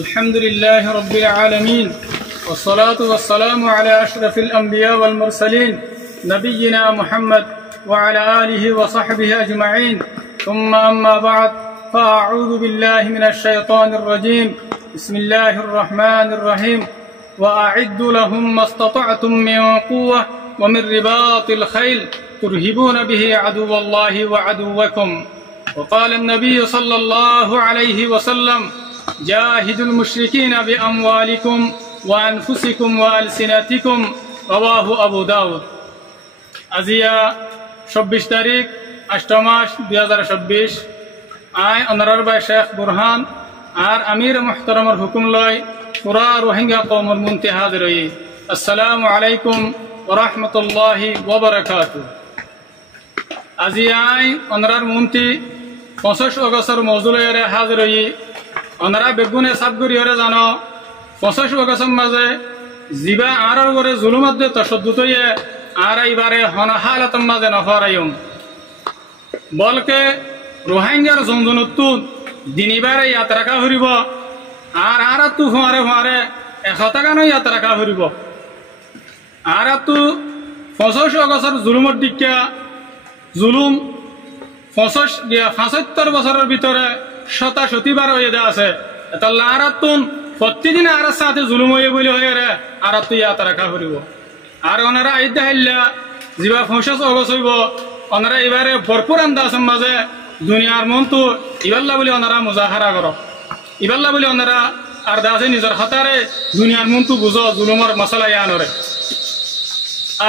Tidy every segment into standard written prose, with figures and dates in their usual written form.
الحمد لله رب العالمين والصلاة والسلام على أشرف الأنبياء والمرسلين نبينا محمد وعلى آله وصحبه أجمعين ثم أما بعد فأعوذ بالله من الشيطان الرجيم بسم الله الرحمن الرحيم وأعدوا لهم ما استطعتم من قوة ومن رباط الخيل ترهبون به عدو الله وعدوكم وقال النبي صلى الله عليه وسلم جاهدوا المشركين بأموالكم وأنفسكم وألسنتكم رواه أبو داود أزيا 26 তারিখ 8 মাস 2026 আই অনারার ভাই শেখ বুরহান আর আমির মুহতারামের হুকুম লয় পুরা রোহিঙ্গা কওমের মুনতে হাজির হই আসসালামু আলাইকুম ওয়া রাহমাতুল্লাহি ওয়া বারাকাতুহু আজিয়াই অনারার মুনতি 25 আগস্টের মওজুলয়ে হাজির হই অনারা বেগুনে সাবগুরিয়রে জানো 25 আগস্টের মাঝে জিবা আরর করে জুলুমত দে তশদ্দুদ হয়ে আর এইবারে হনহালাতম মাঝে নফরাইম বলকে রোহিঙ্গার জনজনত্তু দিনিবারে ইয়াত্রাকা হরিব আর আরাতু ফুয়ারে ফুয়ারে 100 টাকা নয় ইয়াত্রাকা হরিব আরাতু 25 আগস্টের জুলুমত দিকা জুলুম 75 বছরের ভিতরে 77 বার হয়ে আছে তাহলে আরাতুন প্রতিদিন আর সাথে জুলুম হয়ে বলে হয়ে রে আরাতু ইয়াত্রাকা হরিব আর ওনারা আইদা হাইলা জিবা 25 আগস্ট হইব ওনারা এবারে ভরপুর আন্দাজের মাঝে দুনিয়ার মনতো ইবাল্লা বলে ওনারা মুজাহারা করো ইবাল্লা বলে ওনারা আর দাসে নিজের হাতারে দুনিয়ার মনতো বুঝো জুলুমের মশলা ইয়ানরে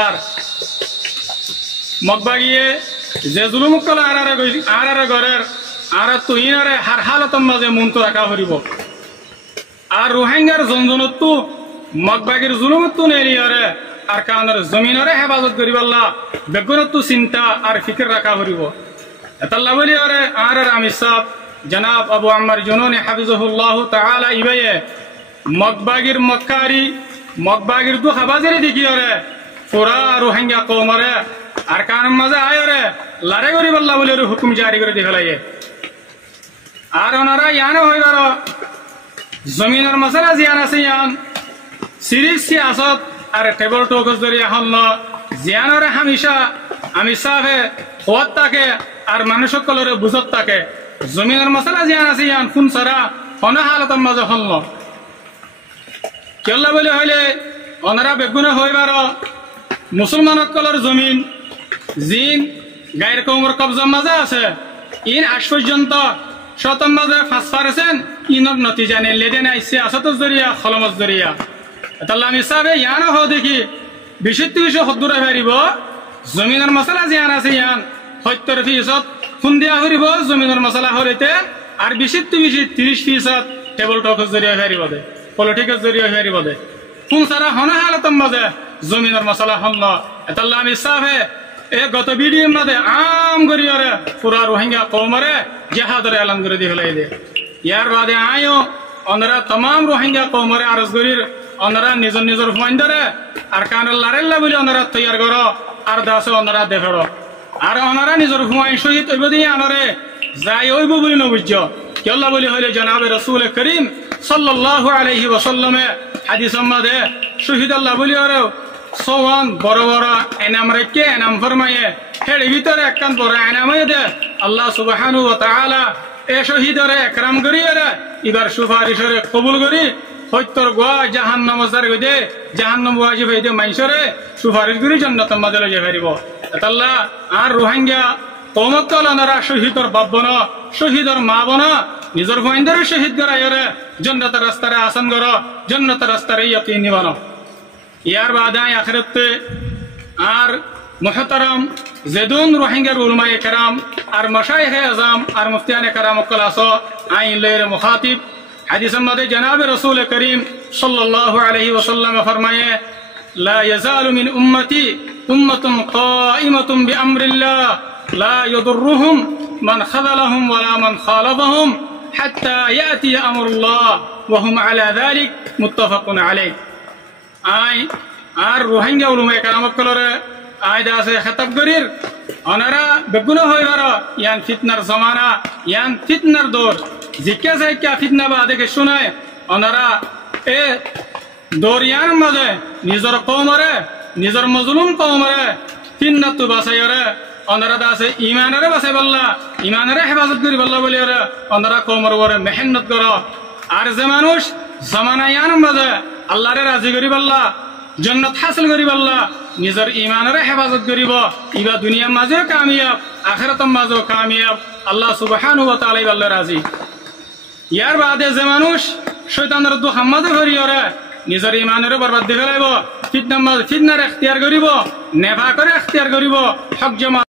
আর মগবাগিয়ে যে জুলুম কলা আরারে গরের আর তো ইনারে হার হালতম মাঝে মনতো রাখা হরিব আর রোহিঙ্গার জনজনত্তু মগবাগির জুলুমত্তু নেলিয়ারে আর কানের জমিনরে হেফাজত করিবাল্লা বেগুনত্তু চিন্তা আর ফিকির রাখা হরিব এতাল্লা বলি আরে আর আমির সাহেব জনাব আবু আম্মার জুনুনি হাফিজহুল্লাহ তাআলা ইবায়ে মগবাগির মক্কারি মগবাগির দু হাবাজেরি দিকিয়রে পুরা রোহিঙ্গা কওমরে আর কানের মাঝে আয়রে লারে করিবাল্লা বলি হুকুম জারি করে দিলায়ে আর ওনারা ইয়ানে হইবার জমিনের মশলা জিয়ান আছে ইয়ান সিরিজ সিয়াসত আর টেবল টকস জরিয়া হল জিয়ানরে হামেশা আমি সাহেব হওয়াত থাকে আর মানুষ সকলের বুঝত থাকে জমিনের মশলা জিয়ান আছে ইয়ান ফুন সারা হনা হালতর মাঝে হল কেল্লা বলে হইলে ওনারা বেগুনে হইবার মুসলমান সকলের জমিন জিন গায়ের কৌমর কবজার মাঝে আছে ইন আজ পর্যন্ত শতম মাঝে 5% ইনর নতিজা নেই লেদে নাইছে আসত জরিয়া খলমত জরিয়া তাহলে আমি সাহেব ইয়ানো হো দেখি 20-30 হদ্দুরা হারিব জমিনের মশলা জিয়ান আছে ইয়ান 70% ফোন দিয়া হরিব জমিনের মশলা হরিতে আর 20-30% টেবল টক জরিয়া হারিব দে পলিটিক্যাল জরিয়া হারিব দে ফোন সারা হনা হালতম মাঝে জমিনের মশলা হল তাহলে আমি সাহেব এ গত ভিডিওর মধ্যে আম গরিয়রে পুরা রোহিঙ্গা কওমরে জিহাদের এলান করে দিয়ে হলাই দে ইয়ার বাদে আয়ো ওনারা तमाम রোহিঙ্গা কওমরে আরজ গরির ওনারা নিজের নিজের ফুয়াইন্দরে আর কানের লারেল্লা বলে ওনারা তৈয়ার করো আর দাসে ওনারা দেখো আর ওনারা নিজের ফুয়াই শহীদ হইব দিয়ে আনরে যাই হইব বলে নবুঝ কেল্লা বলে হইলে জনাবে রাসূল করিম সাল্লাল্লাহু আলাইহি ওয়াসাল্লামে হাদিসের মধ্যে শহীদ আল্লাহ বলি আরে সোয়ান বড় বড় এনাম রেখে এনাম ফরমায়ে হের ভিতরে একখান বড় এনামে দে আল্লাহ সুবহানাহু ওয়া তাআলা এ শহীদরে একরাম করিয়ারে এবার সুপারিশরে কবুল করি হত্যর গোয়া জাহান্নাম জার গদে জাহান্নাম ওয়াজিব হইতে মাইশরে সুপারিশ করি জান্নাতের মাঝে লয়ে যাইব আল্লাহ আর রোহিঙ্গা কওমতলনারা শহীদর বাবনা শহীদর মা বনা নিজের ফাইন্দারে শহীদ করায়রে জান্নাতের রাস্তায় আসান করো জান্নাতের রাস্তায় ইয়াকিনি বানো ইয়ার বাদায় আখিরাতে আর মুহতারাম জেদুন রোহিঙ্গার উলামায়ে কেরাম আর মাশায়েখে আযম আর মুফতিয়ানে কেরাম কলাসো আইন লের মুখাতিব হাদিসের মধ্যে জনাবে রাসূল করিম সাল্লাল্লাহু আলাইহি ওয়াসাল্লাম ফরমায়ে লা ইয়াজালু মিন উম্মতি উম্মাতুন কাইমাতুন বিআমরিল্লাহ লা ইয়াদুররুহুম মান খাযালাহুম ওয়ালা মান খালাফাহুম হাত্তা ইয়াতি আমরুল্লাহ ওয়া হুম আলা যালিক মুত্তাফাকুন আলাইহি আই আর রোহিঙ্গা উলামায়ে কেরাম কলরে আয়দা আছে খেতাব করির ওনারা বেগুন হইবার ইয়ান ফিতনার জমানা ইয়ান ফিতনার দৌর জিজ্ঞাসা ফিতনা বা দেখে শোনায় ওনারা এ দরিয়ার মাঝে নিজের কৌমরে নিজের মজলুম কৌমরে তিন রাত বাঁচাইরে ওনারা আছে ইমানেরে বাঁচাই পাল্লা ইমানেরে হেফাজত করি পাল্লা বলি ওনারা কৌমর করে মেহনত কর আর যে মানুষ জমানায়ান মাঝে আল্লাহরে রাজি করি পাল্লা জন্নত হাসিল করি পাল্লা নিজের ইমানেরে হেফাজত করিব ইবা দুনিয়ার মাঝেও কামিয়াব আখিরাতের মাঝেও কামিয়াব আল্লাহ সুবহানাহু ওয়া তাআলা আল্লাহ রাজি ইয়ার বাদে যে মানুষ শয়তানের দুহার মাঝে ভরিয়রে নিজের ইমানের বরবাদ দিয়ে ফেলাইব ফিতনার এখতিয়ার করিব নেভা করে এখতিয়ার করিব হক জমা